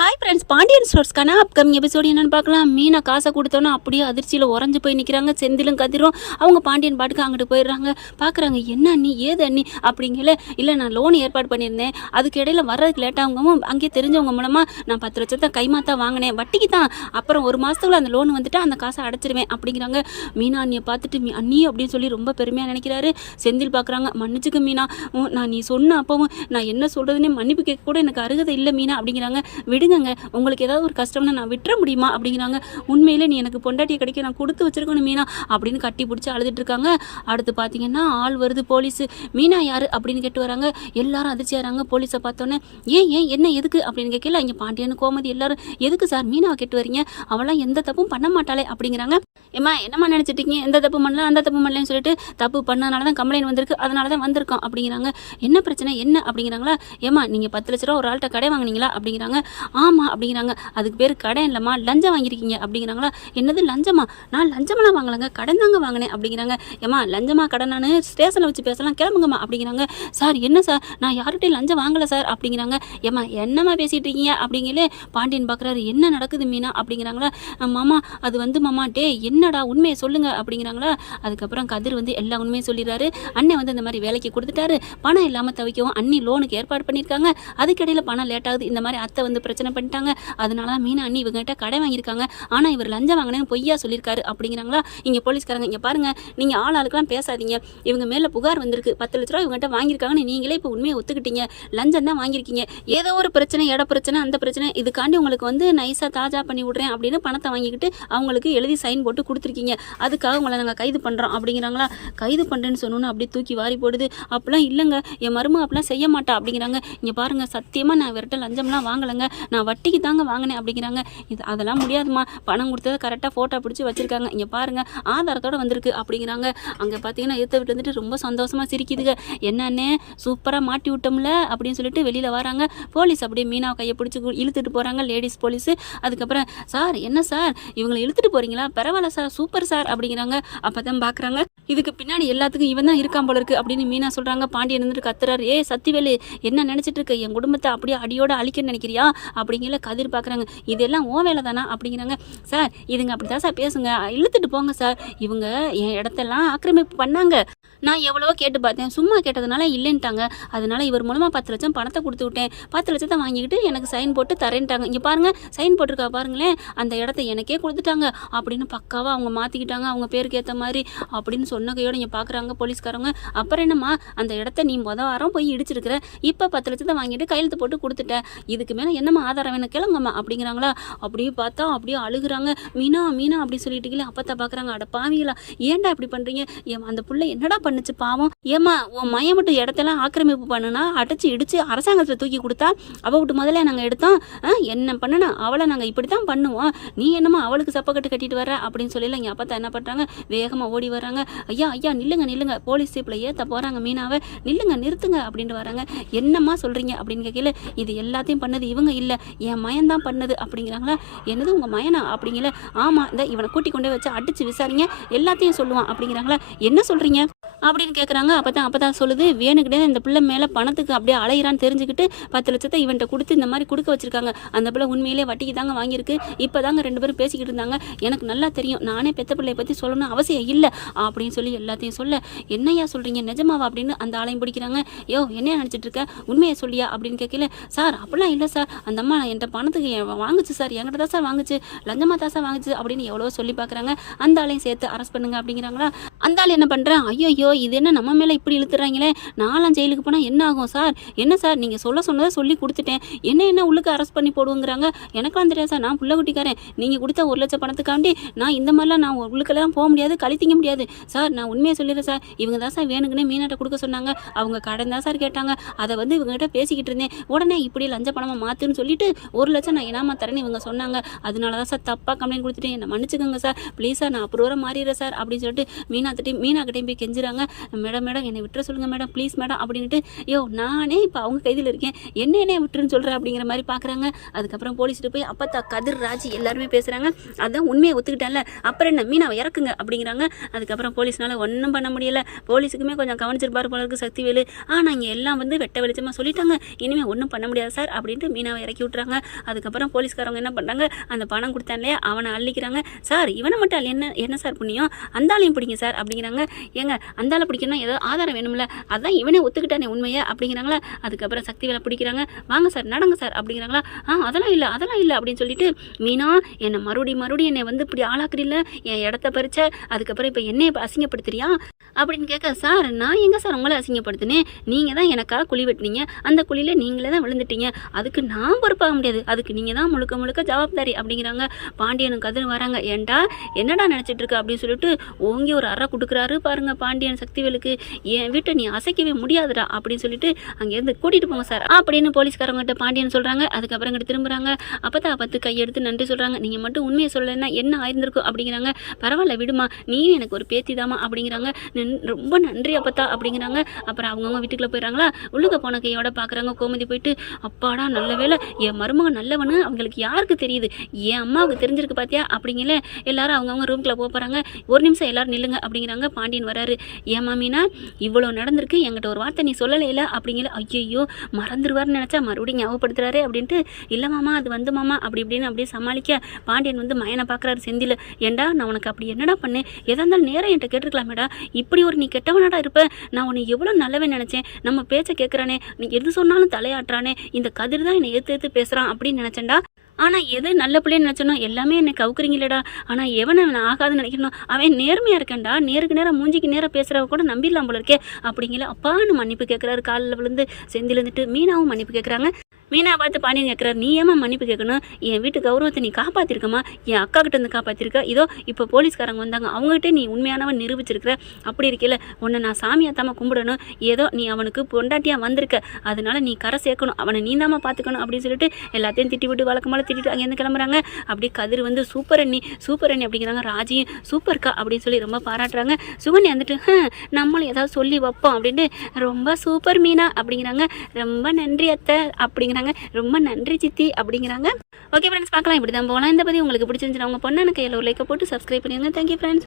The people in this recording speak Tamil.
ஹாய் ஃப்ரெண்ட்ஸ் பாண்டியன் ஸ்டோர்ஸ்க்கான அப்கமிங் எபிசோடு என்னென்னு பார்க்கலாம். மீனா காசை கொடுத்தோன்னா அப்படியே அதிர்ச்சியில் உறைஞ்சு போய் நிற்கிறாங்க செந்திலும் கதிரும் அவங்க பாண்டியன் பாட்டுக்கு அங்கிட்டு போயிடுறாங்க. பார்க்குறாங்க என்ன அண்ணி? ஏது அண்ணி? அப்படிங்கல இல்லை நான் லோன் ஏற்பாடு பண்ணியிருந்தேன். அதுக்கு இடையில வர்றதுக்கு லேட்டாகவும் அங்கேயே தெரிஞ்சவங்க மூலமாக நான் பத்து லட்சத்தை கைமாத்தா வாங்கினேன். வட்டிக்கு தான். அப்புறம் ஒரு மாதத்துக்குள்ள அந்த லோன் வந்துட்டு அந்த காசை அடைச்சிருவேன். அப்படிங்கிறாங்க. மீனா அண்ணியை பார்த்துட்டு மீ அண்ணி அப்படின்னு சொல்லி ரொம்ப பெருமையாக நினைக்கிறாரு. செந்தில் பார்க்குறாங்க மன்னிச்சுக்க மீனா. நான் நீ சொன்ன அப்பவும் நான் என்ன சொல்கிறதுனே மன்னிப்பு கேட்க கூட எனக்கு அருகதை இல்லை மீனா. அப்படிங்கிறாங்க. கொடுங்கங்க உங்களுக்கு ஏதாவது ஒரு கஷ்டம்னா நான் விட்டுற முடியுமா? அப்படிங்கிறாங்க. உண்மையிலே நீ எனக்கு பொண்டாட்டியை கிடைக்க நான் கொடுத்து வச்சிருக்கணும் மீனா அப்படின்னு கட்டி பிடிச்சி அழுதுட்டு இருக்காங்க. அடுத்து பார்த்தீங்கன்னா ஆள் வருது போலீஸ். மீனா யார்? அப்படின்னு கேட்டு வராங்க. எல்லாரும் அதிர்ச்சியாகிறாங்க போலீஸை பார்த்தோன்னே. ஏன் ஏன் என்ன எதுக்கு? அப்படின்னு கேட்கல இங்கே பாண்டியன் கோமதி எல்லாரும் எதுக்கு சார் மீனாவை கேட்டு வரீங்க? அவளாம் எந்த தப்பும் பண்ண மாட்டாளே அப்படிங்கிறாங்க. ஏம்மா என்னம்மா நினச்சிட்டீங்க எந்த தப்பு பண்ணல அந்த தப்பு பண்ணலன்னு சொல்லிட்டு தப்பு பண்ணனால தான் கம்ப்ளைண்ட் வந்திருக்கு. அதனால தான் வந்திருக்கோம் அப்படிங்கிறாங்க. என்ன பிரச்சனை? என்ன? அப்படிங்கிறாங்களா. ஏம்மா நீங்கள் பத்து லட்ச ரூபா ஒரு ஆள்கிட்ட கடை வாங்குனீங்களா? அப்படிங்கிறாங்க. ஆமாம் அப்படிங்கிறாங்க. அதுக்கு பேர் கடை இல்லைம்மா லஞ்சம் வாங்கியிருக்கீங்க அப்படிங்கிறாங்களா? என்னது லஞ்சமா? நான் லஞ்சமெல்லாம் வாங்கலைங்க கடன் தாங்க வாங்கினேன் அப்படிங்கிறாங்க. ஏம்மா லஞ்சமா கடனானு ஸ்டேஷனில் வச்சு பேசலாம் கிளம்புங்கம்மா அப்படிங்கிறாங்க. சார் என்ன சார்? நான் யார்கிட்டையும் லஞ்சம் வாங்கலை சார் அப்படிங்கிறாங்க. ஏம்மா என்னம்மா பேசிகிட்டு இருக்கீங்க அப்படிங்களே பாண்டியன் பார்க்குறாரு என்ன நடக்குது மீனா அப்படிங்கிறாங்களா? மாமா அது வந்து மாமா டே என்னடா உண்மையை சொல்லுங்க அப்படிங்கிறாங்களா? அதுக்கப்புறம் கதிர் வந்து எல்லா உண்மையும் சொல்லிடுறாரு. அண்ணன் வந்து இந்த மாதிரி வேலைக்கு கொடுத்துட்டாரு. பணம் இல்லாமல் தவிக்கவும் அண்ணி லோனுக்கு ஏற்பாடு பண்ணியிருக்காங்க. அதுக்கிடையில் பணம் லேட் ஆகுது. இந்த மாதிரி அத்தை வந்து பிரச்சனை பிரச்சனை பண்ணிட்டாங்க. அதனால தான் மீனா அண்ணி இவங்ககிட்ட கடை வாங்கியிருக்காங்க. ஆனால் இவர் லஞ்சம் வாங்கினேன்னு பொய்யா சொல்லியிருக்காரு அப்படிங்கிறாங்களா? இங்கே போலீஸ்காரங்க இங்கே பாருங்கள் நீங்கள் ஆள் ஆளுக்கெல்லாம் பேசாதீங்க. இவங்க மேலே புகார் வந்திருக்கு. பத்து லட்ச ரூபா இவங்ககிட்ட வாங்கியிருக்காங்கன்னு நீங்களே இப்போ உண்மையை ஒத்துக்கிட்டீங்க. லஞ்சம் தான் வாங்கியிருக்கீங்க. ஏதோ ஒரு பிரச்சனை இட பிரச்சனை அந்த பிரச்சனை. இதுக்காண்டி உங்களுக்கு வந்து நைஸாக தாஜா பண்ணி விட்றேன் அப்படின்னு பணத்தை வாங்கிக்கிட்டு அவங்களுக்கு எழுதி சைன் போட்டு கொடுத்துருக்கீங்க. அதுக்காக உங்களை நாங்கள் கைது பண்ணுறோம் அப்படிங்கிறாங்களா? கைது பண்ணுறேன்னு சொன்னோன்னு அப்படியே தூக்கி வாரி போடுது. அப்படிலாம் இல்லைங்க. என் மருமக அப்படிலாம் செய்ய மாட்டா அப்படிங்கிறாங்க. இங்கே பாருங்க சத்தியமாக நான் இவர்கிட்ட லஞ்சம்லாம் வாங்கலைங்க. நான் வட்டிக்கு தாங்க வாங்கினேன் அப்படிங்கிறாங்க. இது அதெல்லாம் முடியாதுமா பணம் கொடுத்தத கரெக்டாக ஃபோட்டோ பிடிச்சி வச்சிருக்காங்க. இங்கே பாருங்கள் ஆதாரத்தோட வந்திருக்கு அப்படிங்கிறாங்க. அங்கே பார்த்தீங்கன்னா எடுத்து விட்டு வந்துட்டு ரொம்ப சந்தோஷமாக சிரிக்குதுங்க. என்னன்னே சூப்பராக மாட்டி விட்டோம்ல அப்படின்னு சொல்லிட்டு வெளியில் வராங்க. போலீஸ் அப்படியே மீனாவை கையை பிடிச்சி இழுத்துட்டு போகிறாங்க லேடிஸ் போலீஸ் அதுக்கப்புறம் சார் என்ன சார்? இவங்களை இழுத்துட்டு போகிறீங்களா பரவாயில்ல சார் சூப்பர் சார் அப்படிங்கிறாங்க. அப்போ தான் பார்க்குறாங்க இதுக்கு பின்னாடி எல்லாத்துக்கும் இவன் தான் இருக்கான் போல இருக்கு அப்படின்னு மீனா சொல்கிறாங்க பாண்டியன் வந்துட்டு கத்துறாரு. ஏ சத்திவேலு என்ன நினச்சிட்டு இருக்க என் குடும்பத்தை அப்படியே அடியோட அழிக்க நினைக்கிறியா? அப்படிங்கிற கதிர் பார்க்குறாங்க இதெல்லாம் ஓ வேலை தானா அப்படிங்கிறாங்க. சார் இதுங்க அப்படி தான் சார் பேசுங்க. இழுத்துட்டு போங்க சார். இவங்க என் இடத்தெல்லாம் ஆக்கிரமிப்பு பண்ணாங்க. நான் எவ்வளவோ கேட்டு பார்த்தேன். சும்மா கேட்டதுனால இல்லைன்ட்டாங்க. அதனால இவர் மூலமாக பத்து லட்சம் பணத்தை கொடுத்து விட்டேன். பத்து லட்சத்தை வாங்கிக்கிட்டு எனக்கு சைன் போட்டு தரேன்ட்டாங்க. இங்கே பாருங்க சைன் போட்டிருக்கா பாருங்களேன். அந்த இடத்த எனக்கே கொடுத்துட்டாங்க. அப்படின்னு பக்காவாக அவங்க மாற்றிக்கிட்டாங்க அவங்க பேருக்கு ஏற்ற மாதிரி அப்படின்னு சொன்ன கையோட இங்கே பார்க்குறாங்க போலீஸ்காரங்க அப்புறம் என்னம்மா அந்த இடத்த நீ மொதல் வாரம் போய் இடிச்சிருக்கிற. இப்போ பத்து லட்சத்தை வாங்கிட்டு கையெழுத்து போட்டு கொடுத்துட்ட இதுக்கு மேலே என்னம்மா ஆதாரம் வேணும்? கிளங்கம்மா அப்படிங்கிறாங்களா? அப்படியே பார்த்தா அப்படியே அழுகுறாங்க. மீனா மீனா அப்படி சொல்லிட்டு அப்பத்தா பார்க்குறாங்க அட பாவிங்களா ஏன்டா இப்படி பண்ணுறீங்க அந்த பிள்ளை என்னடா பண்ணுச்சு பாவம். ஏம்மா உன் மையம் மட்டும் இடத்தெல்லாம் ஆக்கிரமிப்பு பண்ணுனா அடைச்சி இடிச்சு அரசாங்கத்தில் தூக்கி கொடுத்தா அவ விட்டு முதல்ல நாங்கள் எடுத்தோம். ஆ, என்ன பண்ணுனா அவளை நாங்கள் இப்படி தான் பண்ணுவோம். நீ என்னம்மா அவளுக்கு சப்பக்கட்டு கட்டிட்டு வர அப்படின்னு சொல்லி எங்கள் அப்பா என்ன பண்ணுறாங்க வேகமாக ஓடி வராங்க ஐயா ஐயா நில்லுங்க நில்லுங்க. போலீஸ் ஜீப்பில் ஏற்ற போகிறாங்க மீனாவை. நில்லுங்க நிறுத்துங்க அப்படின்ட்டு வராங்க என்னம்மா சொல்கிறீங்க அப்படின்னு கேட்கல இது எல்லாத்தையும் பண்ணது இவங்க இல்லை. என் மயம் தான் பண்ணது அப்படிங்கிறாங்களா? என்னது உங்கள் மயனா அப்படிங்கல ஆமாம் இந்த இவனை கூட்டி கொண்டு வச்சு அடிச்சு விசாரிங்க எல்லாத்தையும் சொல்லுவான் அப்படிங்கிறாங்களா? என்ன சொல்கிறீங்க அப்படின்னு கேட்குறாங்க அப்போ தான் அப்போ தான் சொல்லுது வேணுக்கிட்டே இந்த பிள்ளை மேலே பணத்துக்கு அப்படியே அலையிறான்னு தெரிஞ்சுக்கிட்டு பத்து லட்சத்தை இவன்ட்ட கொடுத்து இந்த மாதிரி கொடுக்க வச்சிருக்காங்க. அந்த பிள்ளை உண்மையிலே வட்டிக்கு தாங்க வாங்கியிருக்கு. இப்போ தாங்க ரெண்டு பேரும் பேசிக்கிட்டு இருந்தாங்க. எனக்கு நல்லா தெரியும். நானே பெத்த பிள்ளையை பற்றி சொல்லணும் அவசியம் இல்லை. அப்படின்னு சொல்லி எல்லாத்தையும் சொல்ல என்னையா சொல்கிறீங்க நிஜமாவா? அப்படின்னு அந்த ஆளையும் பிடிக்கிறாங்க. யோ என்ன நினச்சிட்டு இருக்க? உண்மையை சொல்லியா? அப்படின்னு கேட்கல. சார் அப்படிலாம் இல்லை சார். அந்த அம்மா என்கிட்ட பணத்துக்கு வாங்குச்சு சார். என்கிட்ட தான் சார் வாங்குச்சு. லஞ்சமா தான் சார் வாங்குச்சு. அப்படின்னு எவ்வளோ சொல்லி பார்க்குறாங்க. அந்த ஆளையும் சேர்த்து அரெஸ்ட் பண்ணுங்க அப்படிங்கிறாங்களா? அந்த ஆள் என்ன பண்ணுறேன் ஐயோ இது என்ன நம்ம மேலே இப்படி இழுத்துறாங்களே? நாலாம் ஜெயிலுக்கு போனால் என்ன ஆகும் சார்? என்ன சார்? நீங்கள் சொல்ல சொன்னதை சொல்லி கொடுத்துட்டேன். என்ன என்ன உள்ளுக்கு அரெஸ்ட் பண்ணி போடுவோங்கிறாங்க எனக்கெல்லாம் தெரியாது சார். நான் புள்ள குட்டிக்காரன். நீங்கள் கொடுத்த ஒரு லட்சம் பணத்துக்காண்டி நான் இந்த மாதிரிலாம் நான் உள்ளுக்கெல்லாம் போக முடியாது கழித்திங்க முடியாது. சார் நான் உண்மையை சொல்லிடுறேன் சார். இவங்க தான் சார் வேணுங்கன்னே மீனாட்ட கொடுக்க சொன்னாங்க. அவங்க கடன் தான் சார் கேட்டாங்க. அதை வந்து இவங்ககிட்ட பேசிக்கிட்டு இருந்தேன். உடனே இப்படி லஞ்ச பணமாக மாற்றுன்னு சொல்லிட்டு ஒரு லட்சம் நான் இனாமா தரேன்னு இவங்க சொன்னாங்க. அதனால தான் சார் தப்பாக கம்ப்ளைண்ட் கொடுத்துட்டேன். என்னை மன்னிச்சுக்கோங்க சார். ப்ளீஸ் சார் நான் அப்புறம் மாறிடுறேன் சார் அப்படின்னு சொல்லிட்டு மீனா மீனாக்கிட்டையும் போய் கெஞ்சுறாங்க. சொல்கிறாங்க மேடம் மேடம் என்னை விட்டுற சொல்லுங்கள் மேடம் ப்ளீஸ் மேடம் அப்படின்ட்டு ஐயோ நானே இப்போ அவங்க கைதில் இருக்கேன். என்ன என்ன விட்டுருன்னு சொல்கிறேன் அப்படிங்கிற மாதிரி பார்க்குறாங்க அதுக்கப்புறம் போலீஸ்கிட்ட போய் அப்பத்தா கதிர் ராஜ் எல்லாருமே பேசுகிறாங்க அதான் உண்மையை ஒத்துக்கிட்டேன்ல. அப்புறம் என்ன மீனாவை இறக்குங்க அப்படிங்கிறாங்க. அதுக்கப்புறம் போலீஸ்னால ஒன்றும் பண்ண முடியல. போலீஸுக்குமே கொஞ்சம் கவனிச்சிருப்பார் போல இருக்கு சக்திவேலு. ஆனால் இங்கே எல்லாம் வந்து வெட்ட வெளிச்சமாக சொல்லிட்டாங்க. இனிமேல் ஒன்றும் பண்ண முடியாது சார் அப்படின்ட்டு மீனாவை இறக்கி விட்றாங்க அதுக்கப்புறம் போலீஸ்காரவங்க என்ன பண்ணுறாங்க அந்த பணம் கொடுத்தான் இல்லையா அவனை அள்ளிக்கிறாங்க. சார் இவனை மட்டும் என்ன என்ன சார் புண்ணியம்? அந்த ஆளையும் பிடிங்க சார் அப்படிங்கிறாங்க. ஏங்க அந்த ஆளை பிடிக்கணும் ஏதோ ஆதாரம் வேணும்ல? அதான் இவனே ஒத்துக்கிட்டானே உண்மையா அப்படிங்கிறாங்களா? அதுக்கப்புறம் சக்தி வேலை பிடிக்கிறாங்க. வாங்க சார் நடங்க சார் அப்படிங்கிறாங்களா? ஆ அதெல்லாம் இல்லை அதெல்லாம் இல்லை அப்படின்னு சொல்லிட்டு மீனா என்னை மறுபடி மறுபடியும் என்னை வந்து இப்படி ஆளாக்குறீல்ல? என் இடத்த பறிச்ச அதுக்கப்புறம் இப்போ என்னை இப்போ அசிங்கப்படுத்துறியா? அப்படின்னு கேட்க சார் நான் எங்கே சார் உங்களை அசிங்கப்படுத்தினேன்? நீங்கள் தான் எனக்காக குழி வெட்டினீங்க. அந்த குழியில் நீங்களே தான் விழுந்துட்டீங்க. அதுக்கு நான் பொறுப்பாக முடியாது. அதுக்கு நீங்கள் தான் முழுக்க முழுக்க ஜவாப்தாரி அப்படிங்கிறாங்க. பாண்டியனுக்கு கதிர் வராங்க. ஏன்டா என்னடா நினச்சிட்டு இருக்க? அப்படின்னு சொல்லிட்டு ஓங்கி ஒரு அறை கொடுக்குறாரு பாருங்க பாண்டியன் சக்திவேலுக்கு என் வீட்டை நீ அசைக்கவே முடியாதுடா அப்படின்னு சொல்லிட்டு அங்கேருந்து கூட்டிகிட்டு போங்க சார். அப்படின்னு போலீஸ்காரங்கிட்ட பாண்டியன் சொல்கிறாங்க அதுக்கப்புறம் திரும்புறாங்க. திரும்புகிறாங்க அப்பதான் பத்து கையெடுத்து நன்றி சொல்கிறாங்க நீங்கள் மட்டும் உண்மையை சொல்லலைன்னா என்ன ஆயிருந்திருக்கும்? அப்படிங்கிறாங்க. பரவாயில்ல விடுமா. நீயும் எனக்கு ஒரு பேத்தி தாமா அப்படிங்கிறாங்க. நன்- ரொம்ப நன்றி அப்பத்தா அப்படிங்கிறாங்க. அப்புறம் அவங்கவுங்க வீட்டுக்குள்ளே போயிடுறாங்களா? உள்ளுக்க போன கையோட பார்க்குறாங்க கோமதி போயிட்டு அப்பாடா நல்ல வேலை என் மருமகன் நல்லவனு. அவங்களுக்கு யாருக்கு தெரியுது? என் அம்மாவுக்கு தெரிஞ்சிருக்கு பார்த்தியா அப்படிங்கல எல்லாரும் அவங்கவுங்க ரூம்குள்ளே போக போகிறாங்க ஒரு நிமிஷம் எல்லாரும் நில்லுங்க அப்படிங்கிறாங்க. பாண்டியன் வராரு. ஏன் மாமினா இவ்வளோ நடந்திருக்கு என்கிட்ட ஒரு வார்த்தை நீ சொல்லலையில இல்லை ஐயோ மறந்துடுவார்னு நினச்சா மறுபடியும் ஞாபகப்படுத்துறாரு அப்படின்ட்டு இல்லை மாமா அது வந்து மாமா அப்படி இப்படின்னு அப்படியே சமாளிக்க பாண்டியன் வந்து மயனை பார்க்குறாரு செந்தில். ஏண்டா நான் உனக்கு அப்படி என்னடா பண்ணேன்? எதா இருந்தாலும் நேரம் என்கிட்ட கேட்டிருக்கலாமேடா. இப்படி ஒரு நீ கெட்டவனாடா இருப்ப. நான் உன்னை எவ்வளோ நல்லவே நினச்சேன். நம்ம பேச்சை கேட்குறானே. நீ எது சொன்னாலும் தலையாட்டுறானே. இந்த கதிர் தான் என்னை ஏற்று ஏற்று பேசுகிறான் அப்படின்னு நினச்சேன்டா. ஆனால் எது நல்ல பிள்ளைன்னு நினச்சனோ எல்லாமே என்னை கவுக்குறீங்களேடா. ஆனால் எவனை அவன் ஆகாதுன்னு நினைக்கணும் அவன் நேர்மையாக இருக்கேன்டா. நேருக்கு நேரம் மூஞ்சிக்கு நேரம் பேசுகிறவ கூட நம்பிடலாம் போல இருக்கே. அப்படிங்கிற அப்பான்னு மன்னிப்பு கேட்குறாரு காலில் விழுந்து செந்திலிருந்துட்டு மீனாவும் மன்னிப்பு கேட்குறாங்க மீனா பார்த்து பாண்டியன் கேட்குறாரு நீ ஏமா மன்னிப்பு கேட்கணும் என் வீட்டு கௌரவத்தை நீ காப்பாற்றிருக்கமா என் அக்கா கிட்ட வந்து காப்பாற்றிருக்க இதோ இப்போ போலீஸ்காரங்க வந்தாங்க. அவங்ககிட்ட நீ உண்மையானவன் நிரூபிச்சிருக்கிற. அப்படி இருக்கல உன்னை நான் சாமியாத்தாமல் கும்பிடணும். ஏதோ நீ அவனுக்கு பொண்டாட்டியாக வந்திருக்க. அதனால நீ கரை சேர்க்கணும். அவனை நீ தாம்மா பார்த்துக்கணும் அப்படின்னு சொல்லிட்டு எல்லாத்தையும் திட்டி விட்டு வழக்கமாக திட்டிட்டு அங்கேருந்து கிளம்புறாங்க. அப்படியே கதிர் வந்து சூப்பர் அண்ணி சூப்பர் அண்ணி அப்படிங்கிறாங்க. ராஜியும் சூப்பர்க்கா அப்படின்னு சொல்லி ரொம்ப பாராட்டுறாங்க. சுகன்யா வந்துட்டு நம்மளும் ஏதாவது சொல்லி வைப்போம் அப்படின்ட்டு ரொம்ப சூப்பர் மீனா அப்படிங்கிறாங்க. ரொம்ப நன்றி அத்தை அப்படிங்கிறாங்க ரொம்ப நன்றி சித்தி அப்படிங்கிறாங்க. ஓகே ஃப்ரெண்ட்ஸ் பார்க்கலாம். இப்படி தான் போகலாம். இந்த பற்றி உங்களுக்கு பிடிச்சிருந்துச்சு அவங்க பொண்ணான கையில் ஒரு லைக்கை போட்டு சப்ஸ்கிரைப் பண்ணிடுங்க. Thank you friends